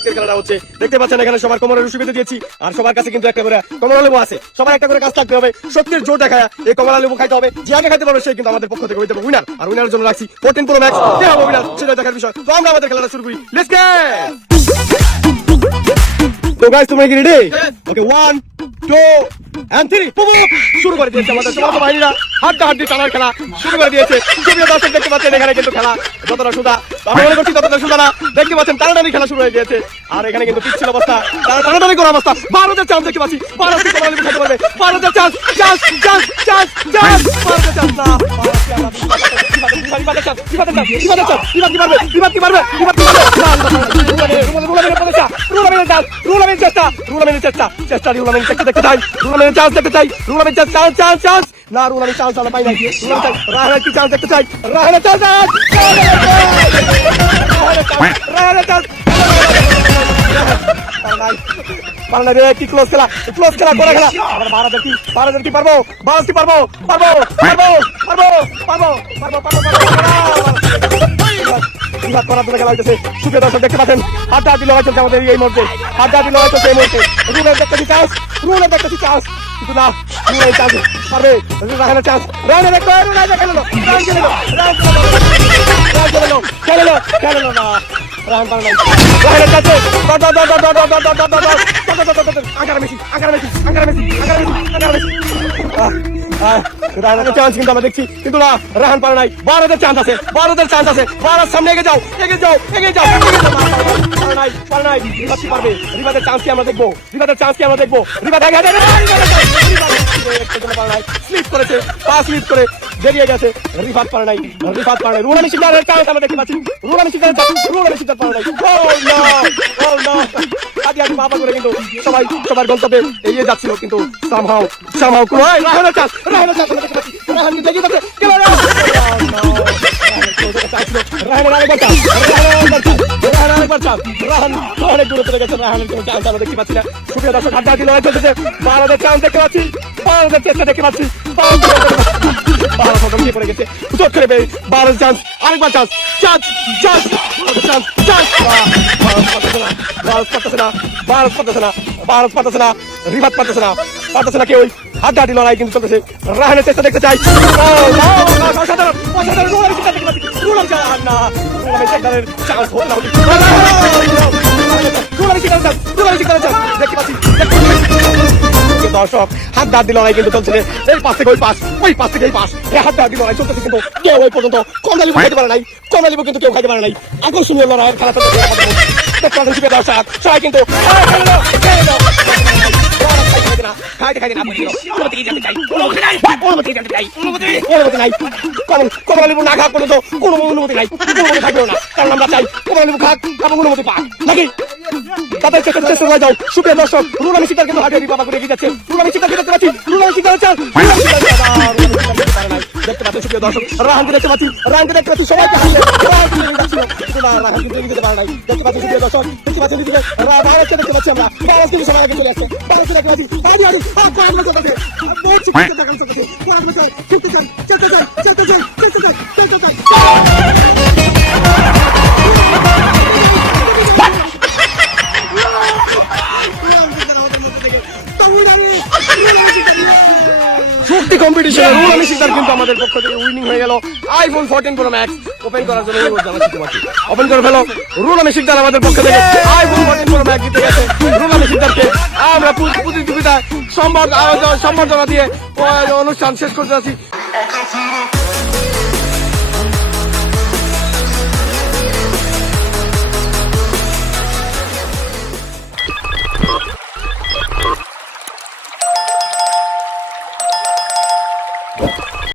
আজকের খেলাটা হচ্ছে দেখতে পাচ্ছেন এখানে সবার কোমরে রশি বেঁধে দিয়েছি আর সবার কাছে কিন্তু একটা করে কমলা লেবু আছে। সবার একটা করে কাজ থাকতে হবে, শক্তির জোর দেখায় এই কমলা লেবু খাইতে হবে। যে আগে খাইতে পারবে সে কিন্তু আমাদের পক্ষ থেকে হয়ে যাবে উইনার। আর উইনারের জন্য রাখছি 14 প্রো ম্যাক্স। কে হবে উইনার সেটা দেখার বিষয়। তো আমরা আমাদের খেলাটা শুরু করি। Let's go. তো গাইস তোমরা কি রেডি? ওকে 1 2 and 3 শুরু করে দিয়েছে আমাদের সমস্ত বাহিনীরা। হাড্ডাহাড্ডি টানার খেলা শুরু করে দিয়েছে। প্রিয় দর্শক দেখতে পাচ্ছেন এখানে কিন্তু খেলা যতটা সুদা আমি মনে করছি ততটা সুদা না। দেখতে পাচ্ছেন টানাটানি খেলা শুরু হয়ে গিয়েছে। আর এখানে কিন্তু পিচ্ছিল অবস্থা, টানাটানি করা অবস্থা। ভারতের চান্স দেখতে পাচ্ছি, ভারত কি কমলা লেবু খেতে পারবে? ভারতের chance chance chance chance chance ভারতের চান্স না। বিবাদের চান্স বিবাদের চান্স বিবাদের চান্স বিবাদ কি পারবে? বিবাদ কি পারবে? বিবাদ কি পারবে? দেখতে চাই রুলামের চান্স দেখতে চাই রুলামের চান্স চান্স চান্স চান্স না রুলামের চান্স আমরা পাই না। রুলামের চান্স রাহানের কি চান্স দেখতে চাই রাহানের চান্স রাহানের চান্স পারলে রে কি ক্লোজ খেলা করে খেলা। আবার ভারতের কি পারবো? ভারত কি পারবো? পারবো পারবো পারবো পারবো পারবো পারবো বিভাগ করার জন্য খেলা হইতেছে। সুপ্রিয় দর্শক দেখতে পাচ্ছেন হাড্ডাহাড্ডি লড়াই চলছে আমাদের এই মুহূর্তে। হাড্ডাহাড্ডি লড়াই চলছে এই মুহূর্তে। রুলের দেখতেছি চান্স কিন্তু না রুলের চান্স পারবে রাহানের চান্স রাহানের দেখো রুলের খেলে না রাহান পারে নাই রাহানের চান্সে রাহানের চান্স কিন্তু আমরা দেখছি কিন্তু না রাহান পারে নাই। ভারতের চান্স আছে, ভারতের চান্স আছে। ভারত সামনে এগিয়ে যাও এগিয়ে যাও এগিয়ে যাও পারে নাই রিবাদ কি পারবে? রিবাদের চান্স কি আমরা দেখবো? রিবাদের চান্স কি আমরা দেখবো? রিবাদ স্লিপ করেছে, পা স্লিপ করে বেরিয়ে গেছে। রিবাদ পারে নাই রুলামি শিকদারের চান্স আমরা দেখতে পাচ্ছি। রুলামি শিকদার পারে নাই। আদি মাপা করে কিন্তু সবাই সবার গন্তব্যে এগিয়ে যাচ্ছিল কিন্তু সামহাও কোনো রাহানের চান্স আমরা দেখতে পাচ্ছি। রাহান কিন্তু এগিয়ে যাচ্ছে অনেক দূরে চলে গেছে। রাহানের কোনো চান্স আমরা দেখতে পাচ্ছি না। সুপ্রিয় দর্শক হাড্ডাহাড্ডি লড়াই চলতেছে। ভারতের চান্স দেখতে পাচ্ছি, ভারতের চেষ্টা দেখতে পাচ্ছি। ভারত হয়ে পড়ে গেছে জোট করে ভারত চান্স আরেকবার chance chance chance chance chance Bharat পারতেছে না রিবাদ পারতেছে না কেউ। হাড্ডাহাড্ডি লড়াই কিন্তু চলতেছে। রাহানের চেষ্টা দেখতে চাই। দর্শক হাড্ডাহাড্ডি লড়াই কিন্তু চলছে। এই পাশ থেকে ওই পাশ, ওই পাশ থেকে এই পাশ, হাড্ডাহাড্ডি লড়াই চলতেছে কিন্তু কেউ ওই পর্যন্ত কমলা লেবু খাইতে পারে নাই। কমলা লেবু কিন্তু কেউ খাইতে পারে নাই। আকর্ষণীয় লড়াইয়ের খেলা চলতেছে দর্শক সবাই কিন্তু কমলা লেবু না খাওয়া পর্যন্ত কোনো অনুমতি নাই। খাইবেও না কারণ আমরা চাই কমলা লেবু খাক এবং অনুমতি পাক নাকি তাদের চেষ্টা হয়ে যাও। সুপ্রিয় দর্শক রুলামি শিকদার কিন্তু হাড্ডাহাড্ডি বাবা করে এগিয়ে যাচ্ছে। রুলামি শিকদার দেখতে পাচ্ছি, রুলামি শিকদার দেখতে পাচ্ছি। সুপ্রিয় দর্শক রাহানকে দেখতে পাচ্ছি, সবাইকে রাহান কিন্তু দিতে পারে নাই। দেখতে পাচ্ছি সুপ্রিয় দর্শক দেখতে পাচ্ছি ভারতকে দেখতে পাচ্ছি আমরা। ভারত কিন্তু সবাই আগে চলে আসছে। ভারতকে দেখতে পাচ্ছি শক্তি কম্পিটিশন রুলামি শিকদার কিন্তু আমাদের পক্ষ থেকে উইনিং হয়ে গেল। আইফোন 14 প্রো ম্যাক্স ওপেন করার জন্য ওপেন করে ফেলো। রুলামি শিকদার আমাদের পক্ষ থেকে আইফোন 14 প্রো ম্যাক্স জিতে গেছে। রুলামি শিকদারকে আমরা প্রতিযোগিতায় সম্বর্ধনা দিয়ে অনুষ্ঠান শেষ করতে যাচ্ছি।